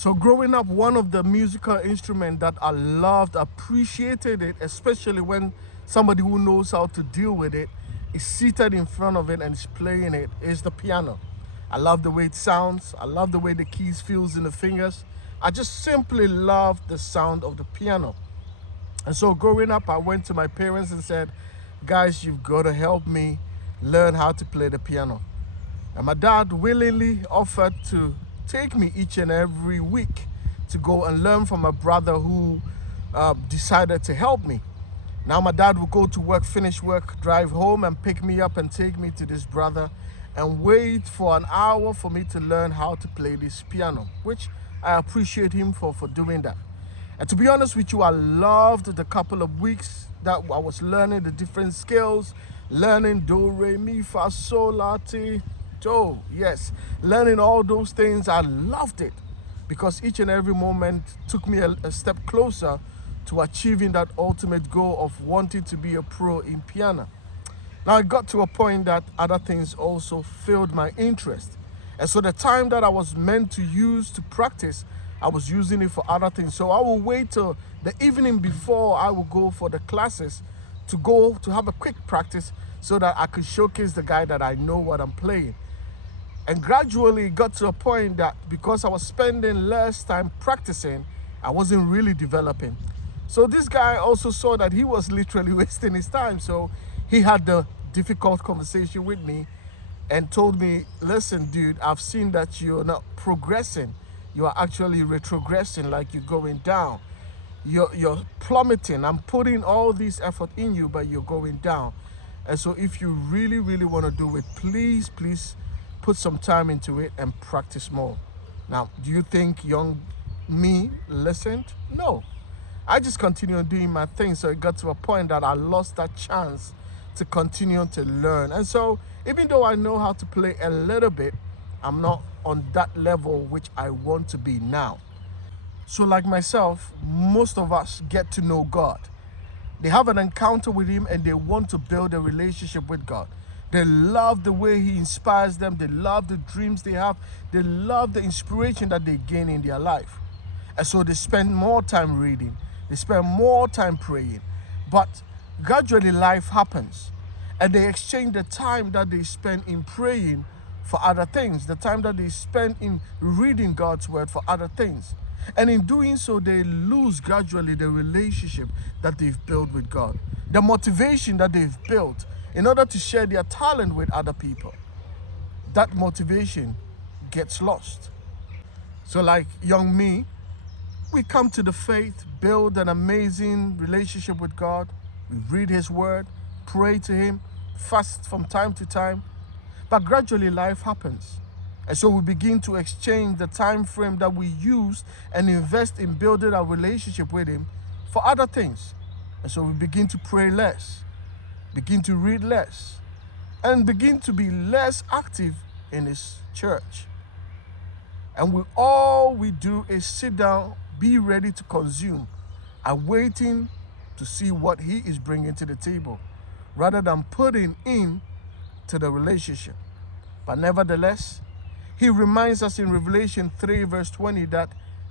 So growing up, one of the musical instruments that I loved, appreciated it, especially when somebody who knows how to deal with it is seated in front of it and is playing it, is the piano. I love the way it sounds. I love the way the keys feels in the fingers. I just simply love the sound of the piano. And so growing up, I went to my parents and said, guys, you've got to help me learn how to play the piano. And my dad willingly offered to take me each and every week to go and learn from a brother who decided to help me. Now my dad would go to work, finish work, drive home and pick me up and take me to this brother and wait for an hour for me to learn how to play this piano, which I appreciate him for doing that. And to be honest with you, I loved the couple of weeks that I was learning the different scales, learning do, re, mi, fa, sol, la, ti, do. Yes, learning all those things. I loved it because each and every moment took me a step closer to achieving that ultimate goal of wanting to be a pro in piano. Now it got to a point that other things also filled my interest. And so the time that I was meant to use to practice, I was using it for other things. So I will wait till the evening before I will go for the classes to go to have a quick practice so that I could showcase the guy that I know what I'm playing. And gradually it got to a point that because I was spending less time practicing, I wasn't really developing. So this guy also saw that he was literally wasting his time. So he had the difficult conversation with me and told me, listen, dude, I've seen that you're not progressing. You are actually retrogressing, like you're going down. You're plummeting. I'm putting all this effort in you, but you're going down. And so if you really, really want to do it, please put some time into it and practice more. Now, do you think young me listened? No. I just continued doing my thing. So it got to a point that I lost that chance to continue to learn. And so even though I know how to play a little bit, I'm not on that level which I want to be now. So like myself, most of us get to know God. They have an encounter with him and they want to build a relationship with God. They love the way he inspires them. They love the dreams they have. They love the inspiration that they gain in their life. And so they spend more time reading. They spend more time praying. But gradually life happens. And they exchange the time that they spend in praying for other things. The time that they spend in reading God's word for other things. And in doing so, they lose gradually the relationship that they've built with God. The motivation that they've built in order to share their talent with other people. That motivation gets lost. So like young me, we come to the faith, build an amazing relationship with God. We read his word, pray to him, fast from time to time. But gradually life happens. And so we begin to exchange the time frame that we use and invest in building our relationship with him for other things. And so we begin to pray less, begin to read less, and begin to be less active in his church. And all we do is sit down, be ready to consume, awaiting to see what he is bringing to the table, rather than putting in to the relationship. But nevertheless, he reminds us in Revelation 3 verse 20 that,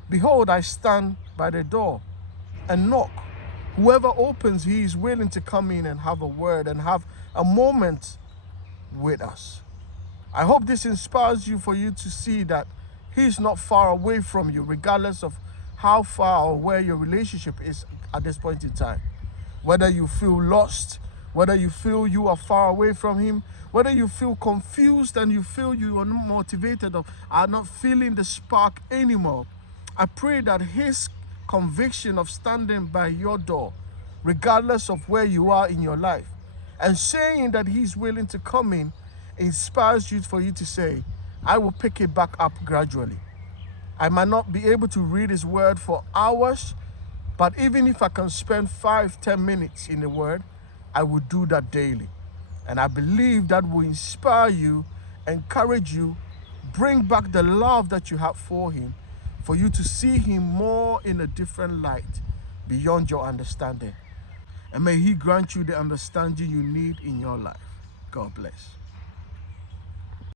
behold, I stand by the door and knock. Whoever opens, he is willing to come in and have a word and have a moment with us. I hope this inspires you for you to see that he is not far away from you, regardless of how far or where your relationship is at this point in time. Whether you feel lost, whether you feel you are far away from him, whether you feel confused and you feel you are not motivated or are not feeling the spark anymore, I pray that his conviction of standing by your door, regardless of where you are in your life, and saying that he's willing to come in, inspires you for you to say, I will pick it back up gradually. I might not be able to read his word for hours, but even if I can spend 5-10 minutes in the word, I will do that daily. And I believe that will inspire you, encourage you, bring back the love that you have for him, for you to see him more in a different light beyond your understanding. And may he grant you the understanding you need in your life. God bless.